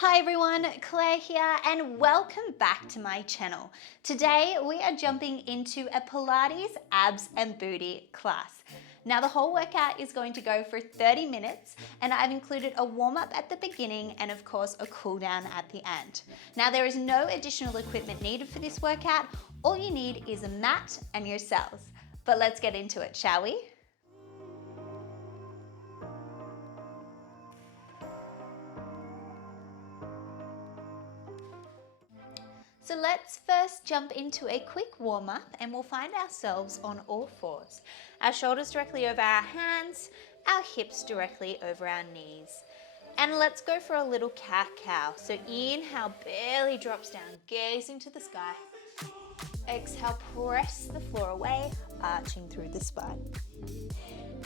Hi everyone, Claire here and welcome back to my channel. Today we are jumping into a Pilates abs and booty class. Now the whole workout is going to go for 30 minutes and I've included a warm-up at the beginning and of course a cool down at the end. Now there is no additional equipment needed for this workout. All you need is a mat and yourselves. But let's get into it, shall we? So let's first jump into a quick warm-up and we'll find ourselves on all fours. Our shoulders directly over our hands, our hips directly over our knees. And let's go for a little cat-cow. So inhale, belly drops down, gaze into the sky. Exhale, press the floor away, arching through the spine.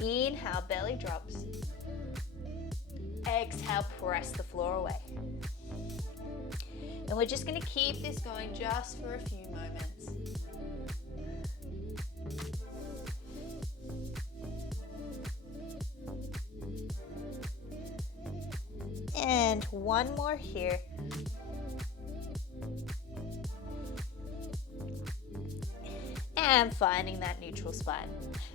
Inhale, belly drops. Exhale, press the floor away. And we're just going to keep this going just for a few moments. And one more here. And finding that neutral spine.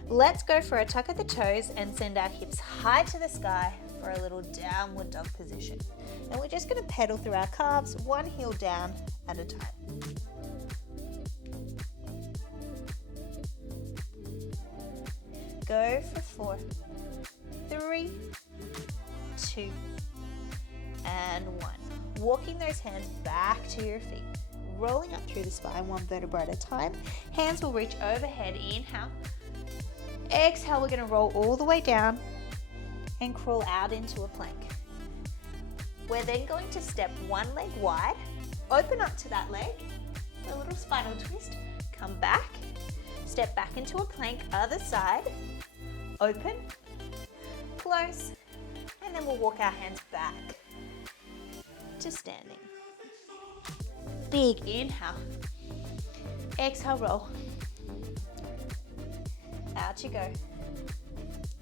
Let's go for a tuck of the toes and send our hips high to the sky for a little downward dog position. And we're just going to pedal through our calves, one heel down at a time. Go for 4, 3, 2, and 1. Walking those hands back to your feet. Rolling up through the spine, one vertebra at a time. Hands will reach overhead, inhale. Exhale, we're going to roll all the way down and crawl out into a plank. We're then going to step one leg wide, open up to that leg, a little spinal twist, come back, step back into a plank, other side, open, close, and then we'll walk our hands back to standing. Big inhale, exhale, roll, out you go,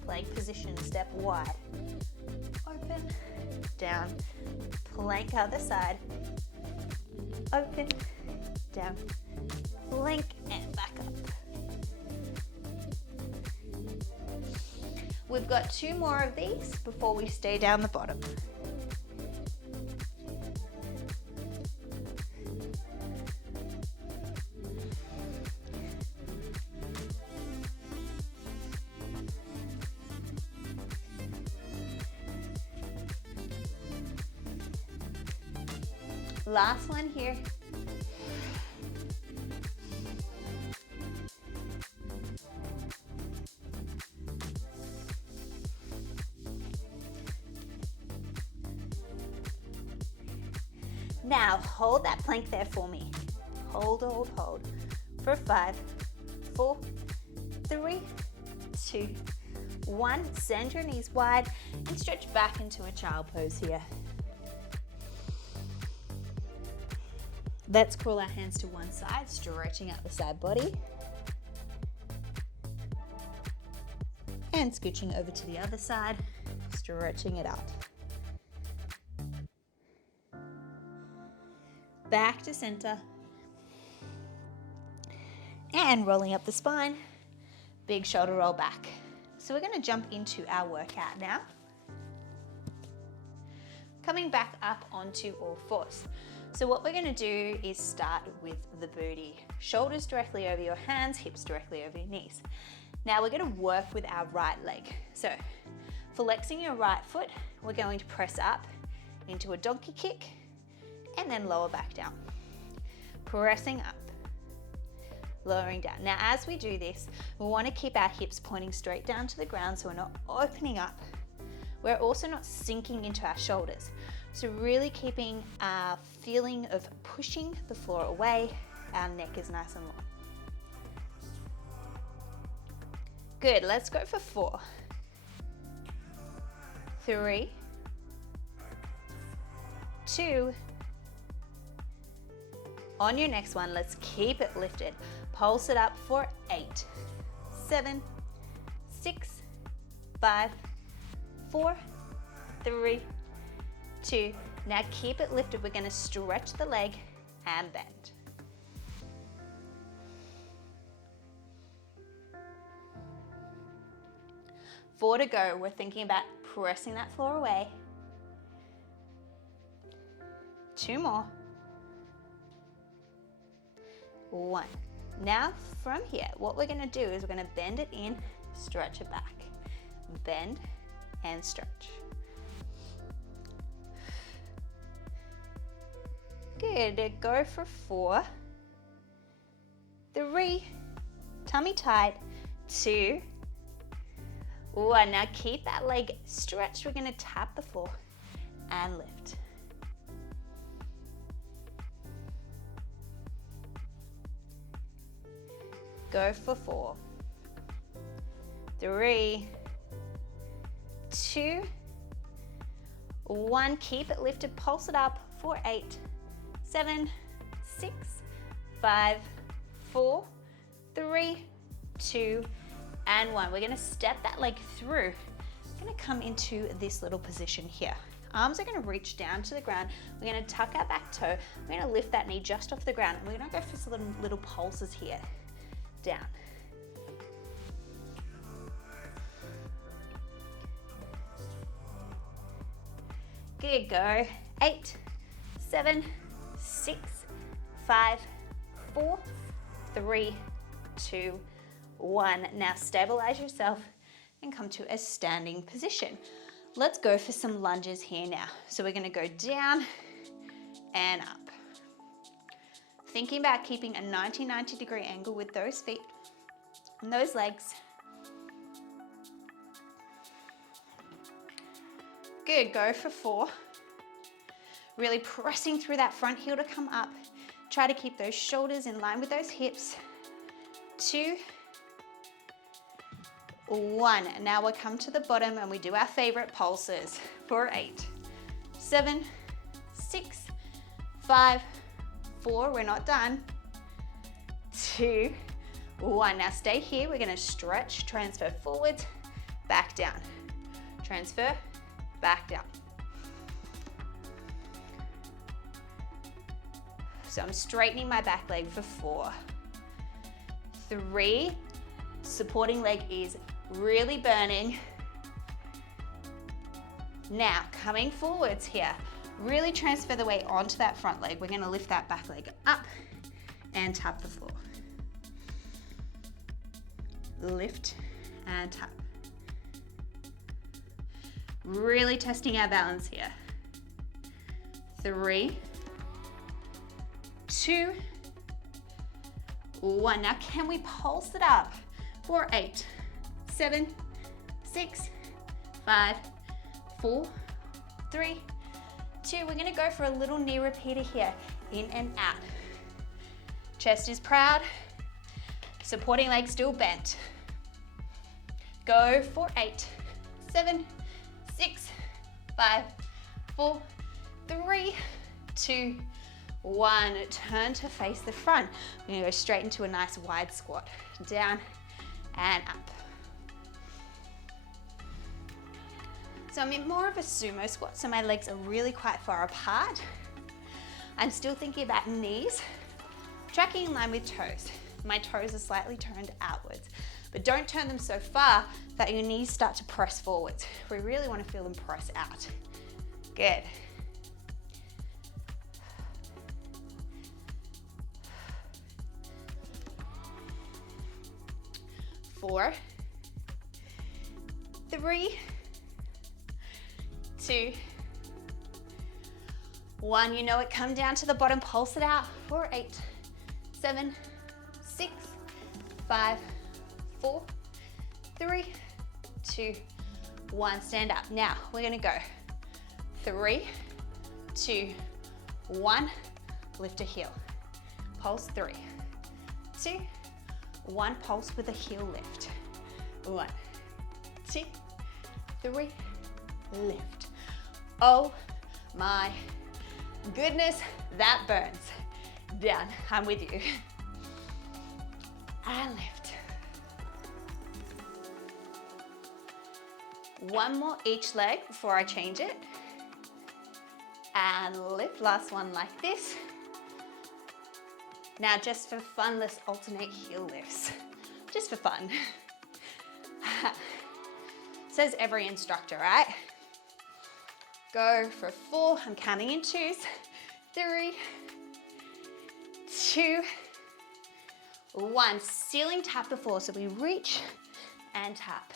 plank position, step wide, open, down, plank other side, open, down, plank and back up. We've got 2 more of these before we stay down the bottom. Last one here. Now hold that plank there for me. Hold, hold, hold. For 5, 4, 3, 2, 1. Send your knees wide and stretch back into a child pose here. Let's crawl our hands to one side, stretching out the side body. And scooching over to the other side, stretching it out. Back to center. And rolling up the spine, big shoulder roll back. So we're going to jump into our workout now. Coming back up onto all fours. So what we're going to do is start with the booty. Shoulders directly over your hands, hips directly over your knees. Now we're going to work with our right leg. So flexing your right foot, we're going to press up into a donkey kick and then lower back down. Pressing up, lowering down. Now as we do this, we want to keep our hips pointing straight down to the ground so we're not opening up. We're also not sinking into our shoulders. So really keeping our feeling of pushing the floor away, our neck is nice and long. Good, let's go for 4, 3, 2. On your next one, let's keep it lifted. Pulse it up for 8, 7, 6, 5, 4, 3, 2, Now keep it lifted. We're gonna stretch the leg and bend. 4 to go. We're thinking about pressing that floor away. 2 more. 1. Now from here, what we're gonna do is we're gonna bend it in, stretch it back. Bend and stretch. Good, go for 4, 3, tummy tight, 2, 1. Now keep that leg stretched. We're gonna tap the floor and lift. Go for 4, 3, 2, 1. Keep it lifted, pulse it up for 8, 7, 6, 5, 4, 3, 2, and 1. We're gonna step that leg through. We're gonna come into this little position here. Arms are gonna reach down to the ground. We're gonna tuck our back toe. We're gonna lift that knee just off the ground. And we're gonna go for some little pulses here. Down. Good, go. 8, 7, 6, 5, 4, 3, 2, 1. Now stabilize yourself and come to a standing position. Let's go for some lunges here now. So we're gonna go down and up. Thinking about keeping a 90-degree angle with those feet and those legs. Good, go for 4. Really pressing through that front heel to come up. Try to keep those shoulders in line with those hips. 2, 1. Now we'll come to the bottom and we do our favorite pulses for 8, 7, 6, 5, 4, we're not done. 2, 1. Now stay here. We're gonna stretch, transfer forwards, back down. Transfer, back down. So I'm straightening my back leg for 4, 3, supporting leg is really burning. Now coming forwards here. Really transfer the weight onto that front leg. We're gonna lift that back leg up and tap the floor. Lift and tap. Really testing our balance here. 3, 2, 1. Now can we pulse it up for 8, 7, 6, 5, 4, 3, 2. We're gonna go for a little knee repeater here, in and out. Chest is proud, supporting leg still bent. Go for 8, 7, 6, 5, 4, 3, 2, 1. Turn to face the front. We're gonna go straight into a nice wide squat. Down and up. So I'm in more of a sumo squat, so my legs are really quite far apart. I'm still thinking about knees, tracking in line with toes. My toes are slightly turned outwards, but don't turn them so far that your knees start to press forwards. We really want to feel them press out. Good. Four, 3, 2, 1. You know it, come down to the bottom, pulse it out for 8, 7, 6, 5, 4, 3, 2, 1. Stand up. Now we're gonna go 3, 2, 1. Lift a heel. Pulse 3, 2, 1. Pulse with a heel lift. 1, 2, 3, lift. Oh my goodness, that burns. Down, I'm with you. And lift. 1 more each leg before I change it. and lift. Last one like this. Now just for fun, let's alternate heel lifts. Just for fun. Says every instructor, right? Go for 4, I'm counting in 2s. 3, 2, 1. Ceiling tap the floor, so we reach and tap.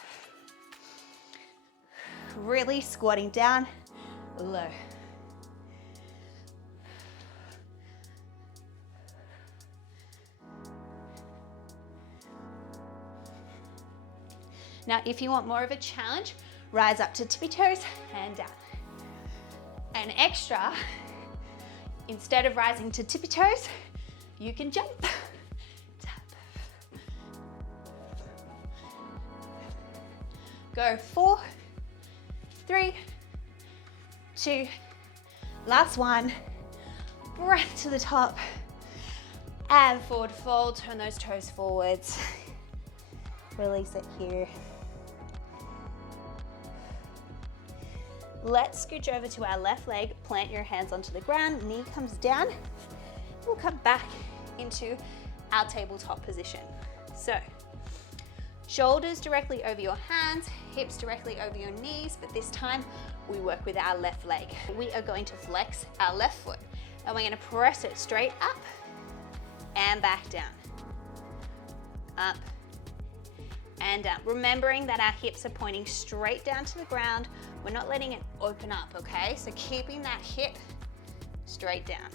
Really squatting down, low. Now, if you want more of a challenge, rise up to tippy toes and down. An extra, instead of rising to tippy toes, you can jump, tap. Go 4, 3, 2, last one. Breath to the top and forward fold. Turn those toes forwards. Release it here. Let's scooch over to our left leg, plant your hands onto the ground, knee comes down. We'll come back into our tabletop position. So, shoulders directly over your hands, hips directly over your knees, but this time we work with our left leg. We are going to flex our left foot and we're going to press it straight up and back down. Up and down. Remembering that our hips are pointing straight down to the ground. We're not letting it open up, okay? So keeping that hip straight down.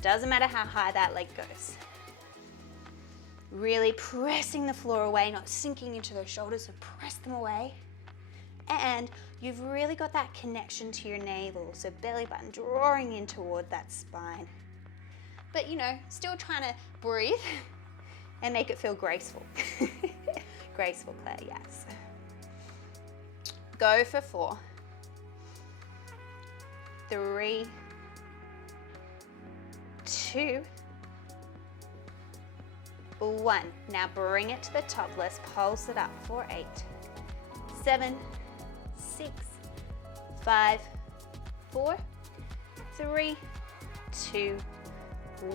Doesn't matter how high that leg goes. Really pressing the floor away, not sinking into those shoulders, so press them away. And you've really got that connection to your navel, so belly button drawing in toward that spine. But you know, still trying to breathe and make it feel graceful. Graceful, Claire, yes. Go for 4, 3, 2, 1. Now bring it to the top. Let's pulse it up for 8, 7, 6, 5, 4, 3, 2,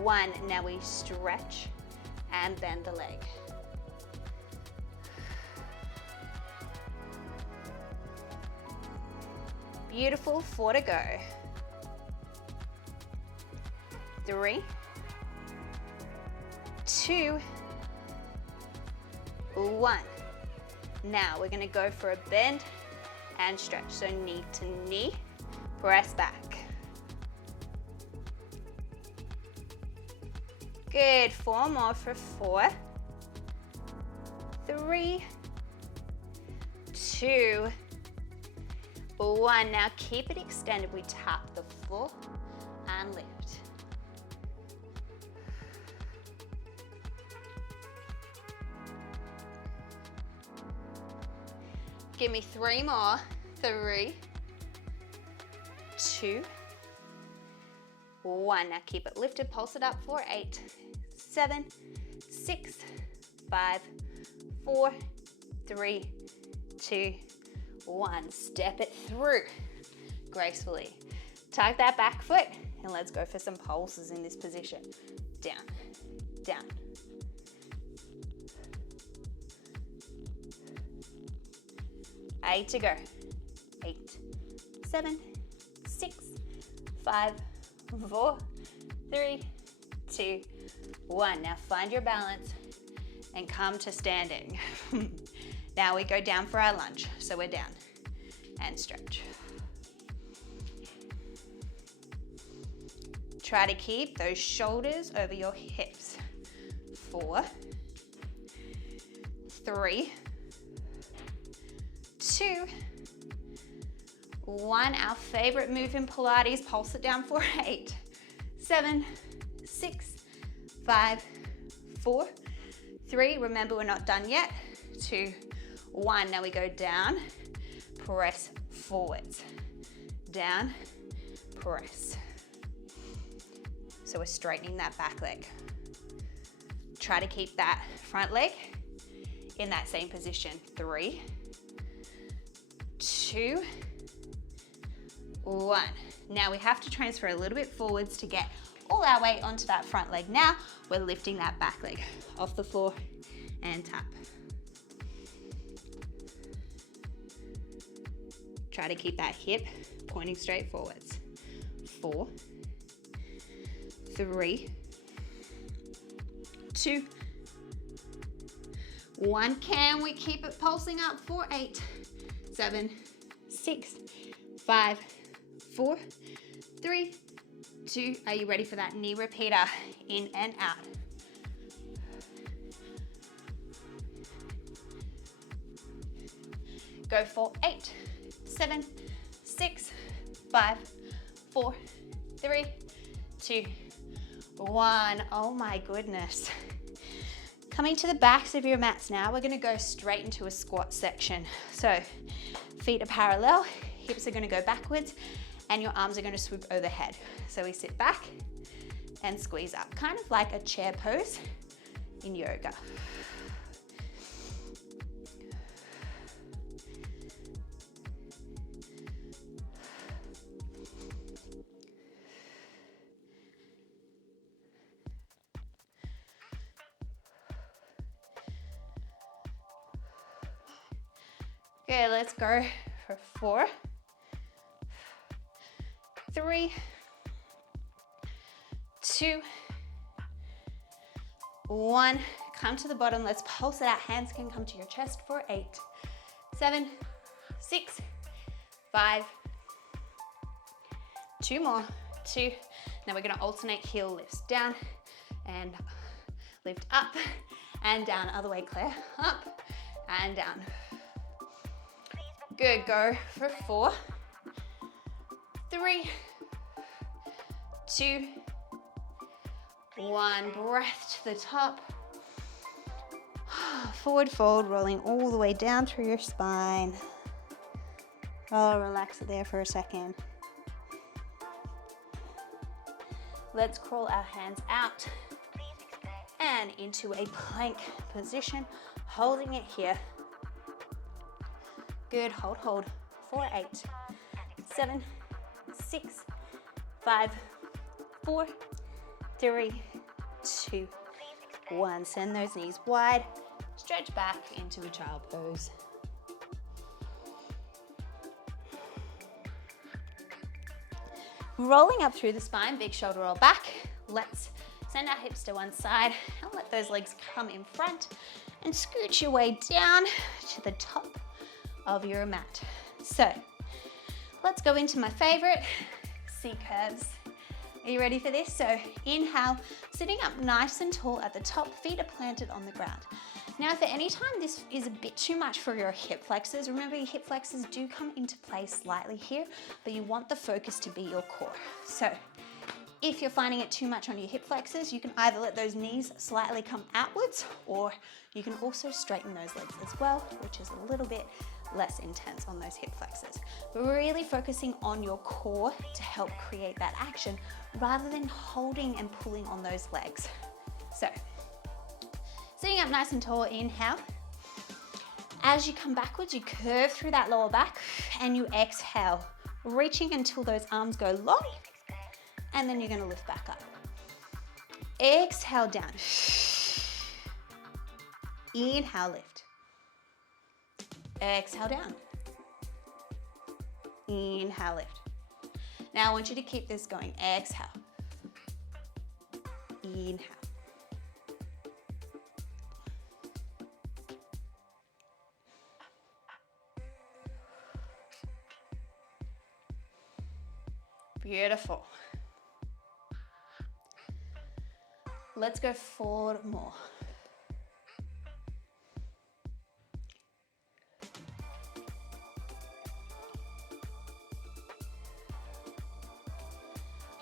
1. Now we stretch and bend the leg. Beautiful, 4 to go. 3, 2, 1. Now we're gonna go for a bend and stretch. So knee to knee, press back. Good, 4 more for 4, 3, 2, 1. Now keep it extended. We tap the floor and lift. Give me 3 more. 3, 2, 1. Now keep it lifted. Pulse it up for 8, 7, 6, 5, 4, 3, 2, 1. Step it through gracefully. Tuck that back foot and let's go for some pulses in this position. Down, down. Eight to go. 8, 7, 6, 5, 4, 3, 2, 1. Now find your balance and come to standing. Now we go down for our lunge. So we're down and stretch. Try to keep those shoulders over your hips. 4, 3, 2, 1. Our favorite move in Pilates, pulse it down for 8, 7, 6, 5, 4, 3. Remember, we're not done yet. 2, 1. Now we go down, press forwards. Down, press. So we're straightening that back leg. Try to keep that front leg in that same position. 3, 2, 1. Now we have to transfer a little bit forwards to get all our weight onto that front leg. Now we're lifting that back leg off the floor and tap. Try to keep that hip pointing straight forwards. 4, 3, 2, 1. Can we keep it pulsing up for 8, 7, 6, 5, 4, 3, 2. Are you ready for that knee repeater? In and out. Go for 8, 7, 6, 5, 4, 3, 2, 1. Oh my goodness. Coming to the backs of your mats now, we're gonna go straight into a squat section. So feet are parallel, hips are gonna go backwards, and your arms are gonna swoop overhead. So we sit back and squeeze up, kind of like a chair pose in yoga. Good, let's go for 4, 3, 2, 1. Come to the bottom. Let's pulse it out. Hands can come to your chest for 8, 7, 6, 5, 2 more, 2. Now we're gonna alternate heel lifts. Down and lift up and down. Other way, Claire. Up and down. Good, go for 4, 3, 2, 1. Breath to the top. Forward fold, rolling all the way down through your spine. Oh, relax it there for a second. Let's crawl our hands out and into a plank position, holding it here. Good, hold. 4, 8, 7, 6, 5, 4, 3, 2, 1. Send those knees wide, stretch back into a child pose. Rolling up through the spine, big shoulder roll back. Let's send our hips to one side and let those legs come in front and scooch your way down to the top of your mat. So let's go into my favorite, C curves. Are you ready for this? So inhale, sitting up nice and tall at the top, feet are planted on the ground. Now, if at any time this is a bit too much for your hip flexors, remember your hip flexors do come into play slightly here, but you want the focus to be your core. So if you're finding it too much on your hip flexors, you can either let those knees slightly come outwards, or you can also straighten those legs as well, which is a little bit less intense on those hip flexors. But we're really focusing on your core to help create that action rather than holding and pulling on those legs. So sitting up nice and tall, inhale. As you come backwards, you curve through that lower back and you exhale, reaching until those arms go long, and then you're gonna lift back up. Exhale down. Inhale, lift. Exhale down. Inhale, lift. Now I want you to keep this going. Exhale. Inhale. Beautiful. Let's go 4 more.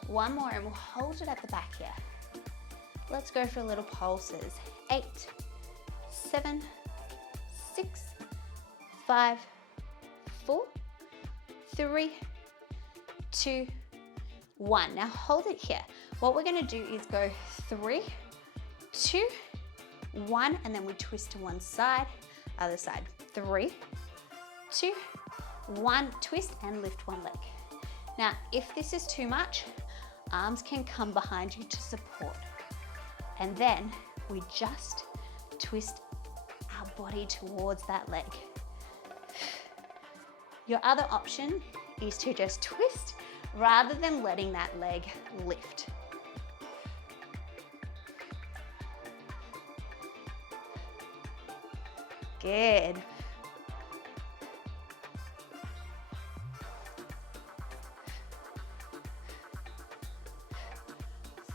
One more and we'll hold it at the back here. Let's go for little pulses. 8, 7, 6, 5, 4, 3, 2, 1. Now hold it here. What we're going to do is go 3, 2, 1, and then we twist to one side, other side. 3, 2, 1, twist and lift one leg. Now, if this is too much, arms can come behind you to support. And then we just twist our body towards that leg. Your other option is to just twist rather than letting that leg lift. Good.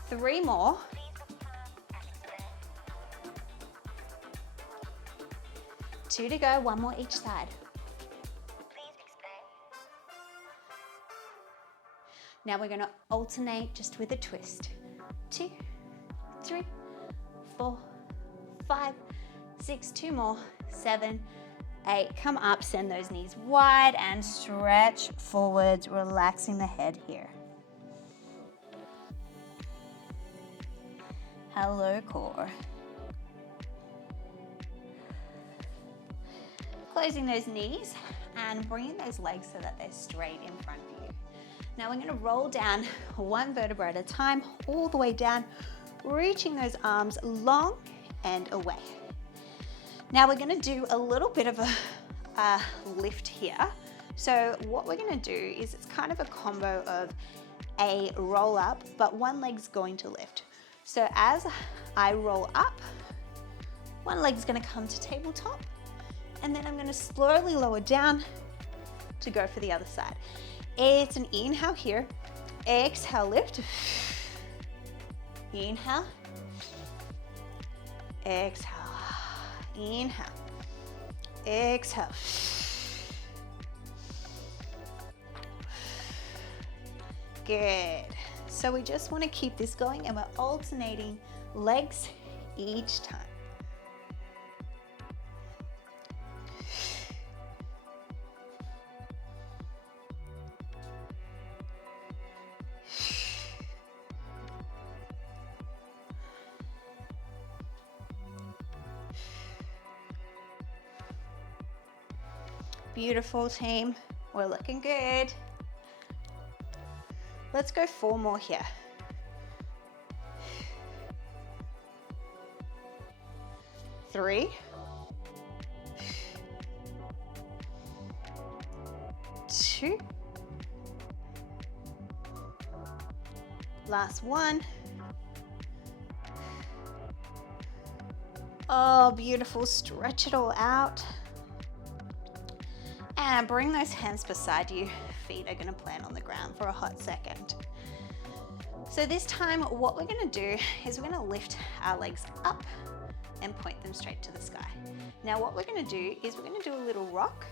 Three more. Two to go, one more each side. Now we're going to alternate just with a twist. 2, 3, 4, 5, 6, two more, 7, 8. Come up, send those knees wide and stretch forwards, relaxing the head here. Hello, core. Closing those knees and bringing those legs so that they're straight in front of you. Now we're going to roll down one vertebra at a time, all the way down, reaching those arms long and away. Now we're going to do a little bit of a lift here. So what we're going to do is it's kind of a combo of a roll up, but one leg's going to lift. So as I roll up, one leg's going to come to tabletop, and then I'm going to slowly lower down to go for the other side. It's an inhale here, exhale, lift, inhale, exhale, inhale, exhale. Good. So we just want to keep this going, and we're alternating legs each time. Beautiful, team. We're looking good. Let's go 4 more here. 3. 2. Last one. Oh, beautiful. Stretch it all out. And bring those hands beside you. Feet are going to plant on the ground for a hot second. So this time, what we're going to do is we're going to lift our legs up and point them straight to the sky. Now what we're going to do is we're going to do a little rock,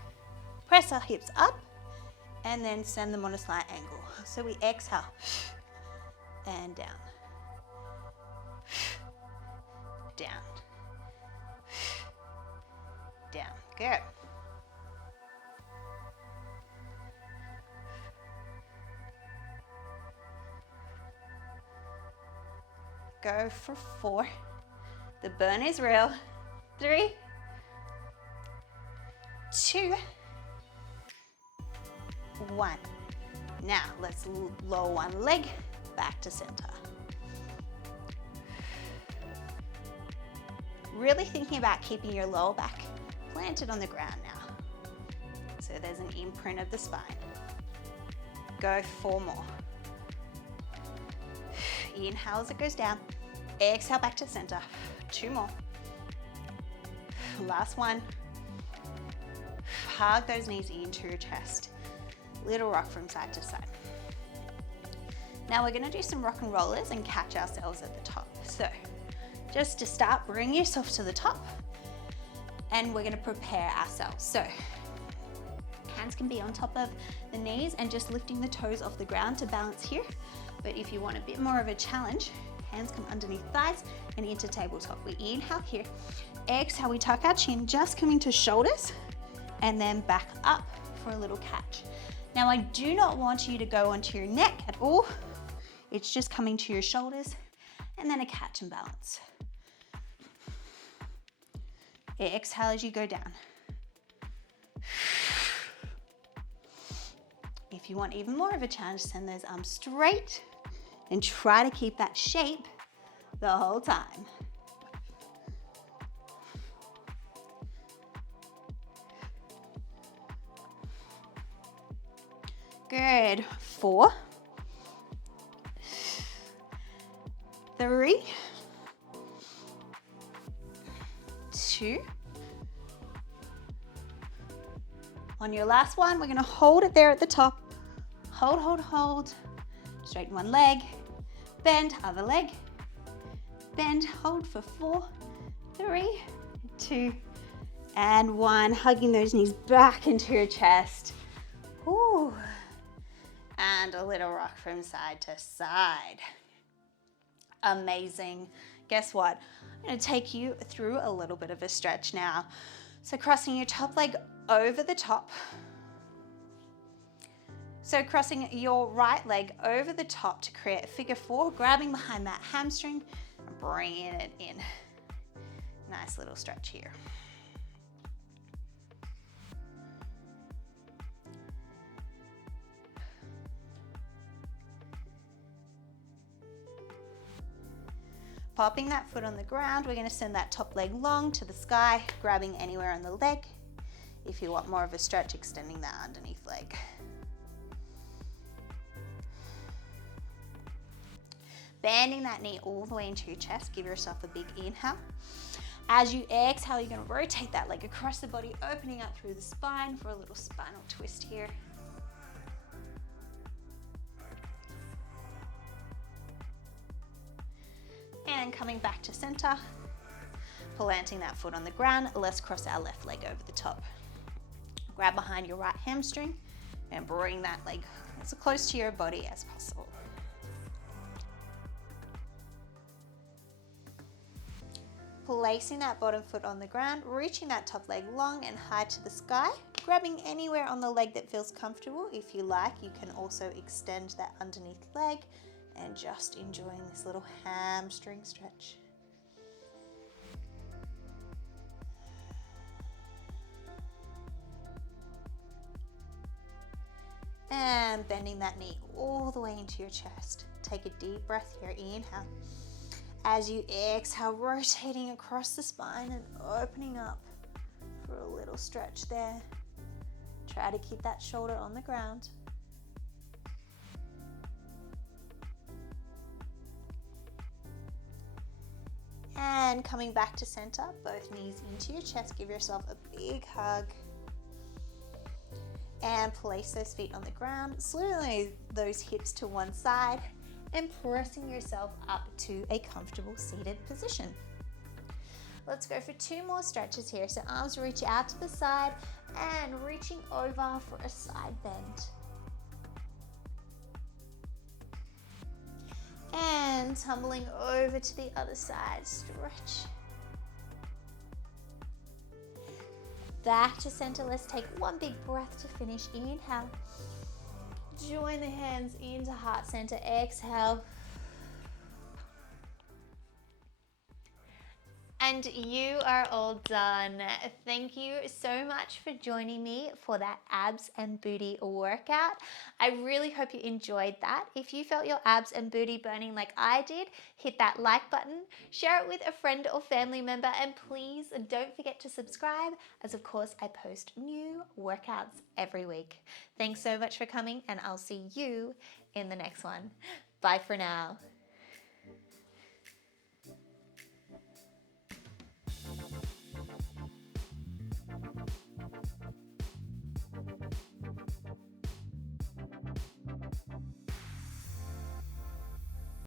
press our hips up, and then send them on a slight angle. So we exhale and down, down, down. Good. Go for 4. The burn is real. 3, 2, 1. Now let's lower one leg back to center. Really thinking about keeping your lower back planted on the ground now. So there's an imprint of the spine. Go 4 more. Inhale as it goes down. Exhale back to center. 2 more. Last one. Hug those knees into your chest. Little rock from side to side. Now we're going to do some rock and rollers and catch ourselves at the top. So just to start, bring yourself to the top, and we're going to prepare ourselves. So hands can be on top of the knees and just lifting the toes off the ground to balance here. But if you want a bit more of a challenge, hands come underneath thighs and into tabletop. We inhale here, exhale, we tuck our chin, just coming to shoulders, and then back up for a little catch. Now I do not want you to go onto your neck at all. It's just coming to your shoulders, and then a catch and balance. Exhale as you go down. If you want even more of a challenge, send those arms straight and try to keep that shape the whole time. Good. 4, 3, 2. On your last one, we're going to hold it there at the top. Hold, hold, hold. Straighten one leg. Bend, other leg. Bend, hold for 4, 3, 2, and 1. Hugging those knees back into your chest. Ooh. And a little rock from side to side. Amazing. Guess what? I'm going to take you through a little bit of a stretch now. So crossing your top leg over the top. So crossing your right leg over the top to create a figure 4, grabbing behind that hamstring and bringing it in. Nice little stretch here. Popping that foot on the ground, we're going to send that top leg long to the sky, grabbing anywhere on the leg. If you want more of a stretch, extending that underneath leg. Bending that knee all the way into your chest, give yourself a big inhale. As you exhale, you're going to rotate that leg across the body, opening up through the spine for a little spinal twist here. And coming back to center, planting that foot on the ground. Let's cross our left leg over the top. Grab behind your right hamstring and bring that leg as close to your body as possible. Placing that bottom foot on the ground, reaching that top leg long and high to the sky, grabbing anywhere on the leg that feels comfortable. If you like, you can also extend that underneath leg and just enjoying this little hamstring stretch. And bending that knee all the way into your chest. Take a deep breath here, inhale. As you exhale, rotating across the spine and opening up for a little stretch there. Try to keep that shoulder on the ground. And coming back to center, both knees into your chest, give yourself a big hug. And place those feet on the ground, slowly those hips to one side, and pressing yourself up to a comfortable seated position. Let's go for 2 more stretches here. So arms reach out to the side and reaching over for a side bend. And tumbling over to the other side, stretch. Back to center, let's take one big breath to finish. Inhale. Join the hands into heart center, exhale. And you are all done. Thank you so much for joining me for that abs and booty workout. I really hope you enjoyed that. If you felt your abs and booty burning like I did, hit that like button, share it with a friend or family member, and please don't forget to subscribe, as of course I post new workouts every week. Thanks so much for coming, and I'll see you in the next one. Bye for now.